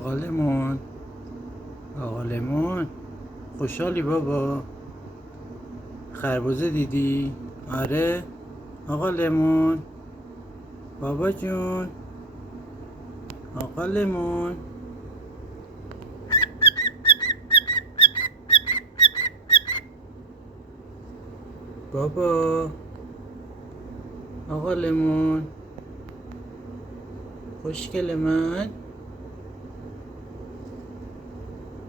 آقا لمون، آقا لمون، خوشحالی بابا؟ خربزه دیدی؟ آره آقا لمون، بابا جون، آقا لمون. بابا، آقا لمون، خوشگل من.